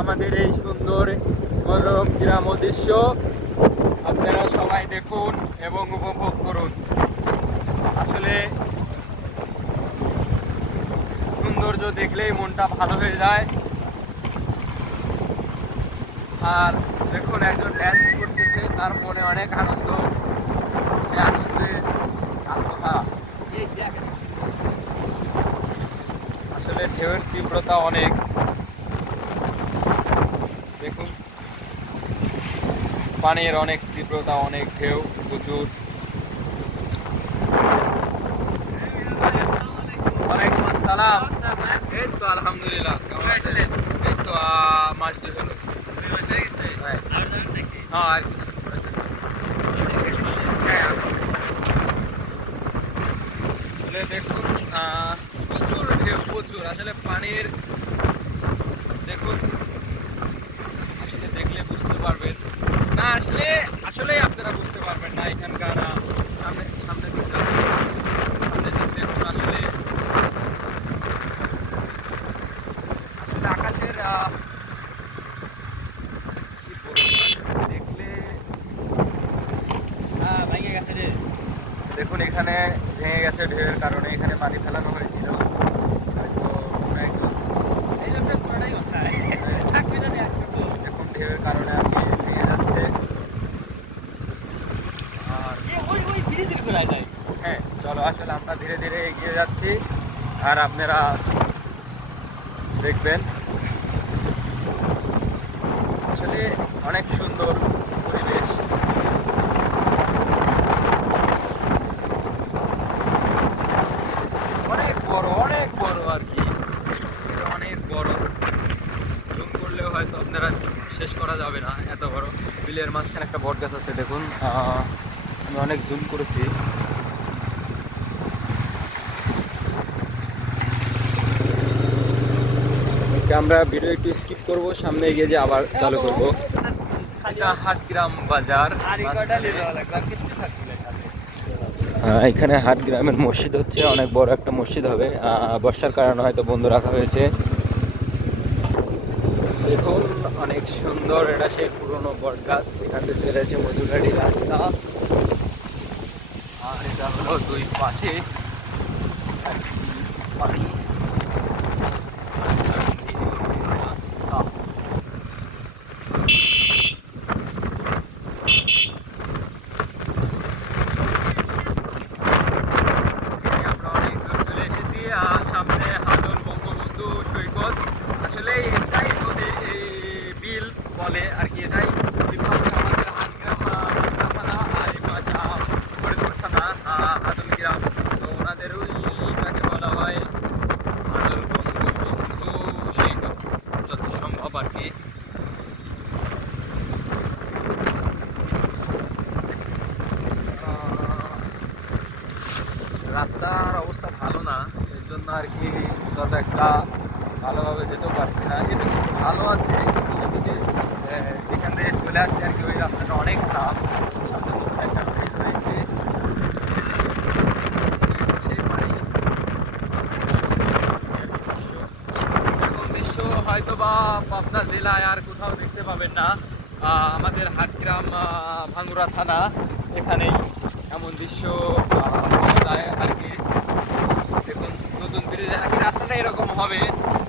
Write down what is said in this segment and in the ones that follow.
আমাদের এই সুন্দর মনোরম গ্রাম্য দৃশ্য আপনারা সবাই দেখুন এবং উপভোগ করুন। আসলে সৌন্দর্য দেখলেই মনটা ভালো হয়ে যায়। আর দেখুন একজন ড্যান্স করতেছে, তার মনে অনেক আনন্দ, সে আনন্দে আত্মহারা। আসলে ঢেউয়ের তীব্রতা অনেক, দেখুন পানির অনেক তীব্রতা, অনেক ঢেউ প্রচুর। ওয়ালাইকুম আসসালাম। এই তো আলহামদুলিল্লাহ, কেমন আছেন? এই তো মাস দুই হলো। হ্যাঁ আর আসলে দেখুন প্রচুর ঢেউ, প্রচুর আসলে পানির, দেখুন আসলে দেখলে বুঝতে পারবেন না, আসলে আসলেই আপনারা বুঝতে পারবেন না এখানকার সামনে সামনে দিকটা, সামনে দিক দেখুন। আসলে আসলে আকাশের কি বলবো, দেখলে ভেঙে গেছে রে। দেখুন এখানে ভেঙে গেছে ঢেউয়ের কারণে, এখানে পানি ফেলানো হয়েছিল, হয়তো দেখুন ঢেউয়ের কারণে আর কি ভেঙে যাচ্ছে। আর হ্যাঁ চলো, আসলে আমরা ধীরে ধীরে এগিয়ে যাচ্ছি আর আপনারা দেখবেন। আসলে অনেক সুন্দর পরিবেশ। অনেক বড় আর কি, অনেক বড়। জুম করলেও হয়তো আপনারা শেষ করা যাবে না, এত বড়। বিলের মাঝখানে একটা বট গাছ আছে, দেখুন আমি অনেক জুম করেছি। আমরা ভিডিও একটু স্কিপ করব, সামনে এগিয়ে যে আবার চালু করব। এটা হাটগ্রাম বাজার, এখানে হাটগ্রামের মসজিদ হচ্ছে, অনেক বড় একটা মসজিদ হবে। বর্ষার কারণে হয়তো বন্ধ রাখা হয়েছে। দেখুন অনেক সুন্দর, এটা সেই পুরনো বট গাছ, এখান থেকে চলে যাচ্ছে মধুঘাটি রাস্তা। আর এটা হলো দুই পাশে পানি, রাস্তা। আমরা অনেক দূর চলে এসেছি, সামনে হাদল বঙ্গবন্ধু সৈকত। আসলে এটাই নদী, এই বিল বলে আর কি। এটাই এই পাশে আমাদের হাটগ্রাম থানা, আর এই পাশে ফরিদপুর থানা হাদল গ্রাম। তো ওনাদের ওইটাকে বলা হয় হাদল বঙ্গবন্ধু সৈকত যত সম্ভব আর কি। রাস্তার অবস্থা ভালো না, এর জন্য আর কি তত একটা ভালোভাবে যেতেও পারছি না। এটা কিন্তু ভালো আছে, এদিকে যেখান থেকে চলে আসছে আর কি, ওই রাস্তাটা অনেক খারাপ। সামনে নতুন একটা ব্রিজ হয়েছে, সেই পানি। এরকম দৃশ্য হয়তো বা পাবনা জেলায় আর কোথাও দেখতে পাবেন না। আমাদের হাটগ্রাম ভাঙ্গুড়া থানা, এখানেই এমন দৃশ্য পাওয়া যায় আর কি। দেখুন নতুন ব্রিজ আর কি, রাস্তাটা এরকম হবে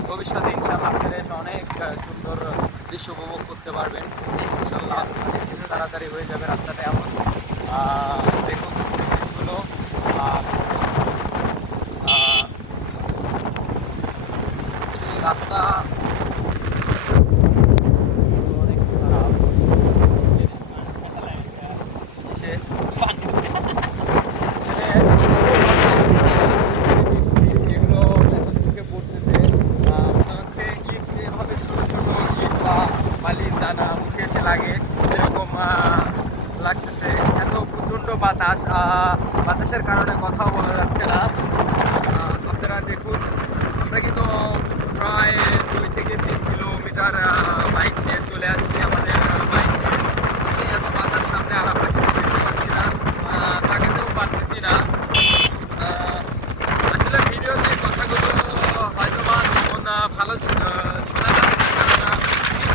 ভবিষ্যতে ইনশাল্লাহ। আপনারা এসে অনেক সুন্দর দৃশ্য উপভোগ করতে পারবেন ইনশাল্লাহ। তাড়াতাড়ি হয়ে যাবে রাস্তাটা এমন। দেখুন জিনিসগুলো সেই রাস্তা অনেক খারাপ। সে এগুলো এখন চোখে পড়তেছে, মনে হচ্ছে ইট যেভাবে ছোট ছোট ইট বা বালির দানা মুখে এসে লাগে, এরকম লাগতেছে। এত প্রচণ্ড বাতাস, বাতাসের কারণে কথাও বলা যাচ্ছে না। আপনারা দেখুন, আমরা কিন্তু প্রায় 2 থেকে 3 কিলোমিটার বাইক নিয়ে চলে আসছি আমাদের বাইক নিয়ে। এত বাতাস সামনে, আর আমরা কিছু দেখতে পাচ্ছি না, তাকাতেও পারতেছি না। আসলে ভিডিওতে কথাগুলো হয়তো বা তেমন ভালো শোনা যাচ্ছে না, কারণ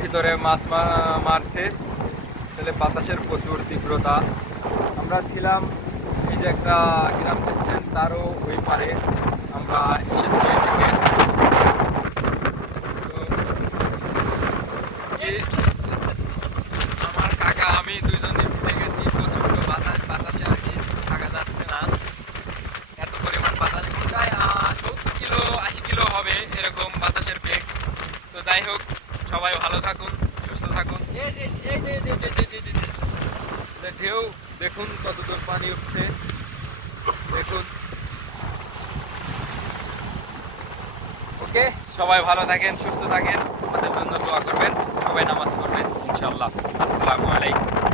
ভিতরে মাছ মারছে। আসলে বাতাসের প্রচুর তীব্রতা। আমরা ছিলাম এই যে একটা গ্রাম দেখছেন তারও ওই পারে আমরা এসেছি এদিকে। তো আমার কাকা আমি দুইজনে ভিজে গেছি, প্রচন্ড বাতাসে আর কি থাকা যাচ্ছে না। এত পরিমাণ বাতাস, প্রায় 70 কিলো 80 কিলো হবে এরকম বাতাসের বেগ। তো যাই হোক, সবাই ভালো থাকুন, সুস্থ থাকুন। ঢেউ দেখুন কতদূর পানি উঠছে, দেখুন। ওকে, সবাই ভালো থাকেন, সুস্থ থাকেন, আমাদের জন্য দোয়া করবেন, সবাই নামাজ পড়বেন ইনশাআল্লাহ। আসসালামু আলাইকুম।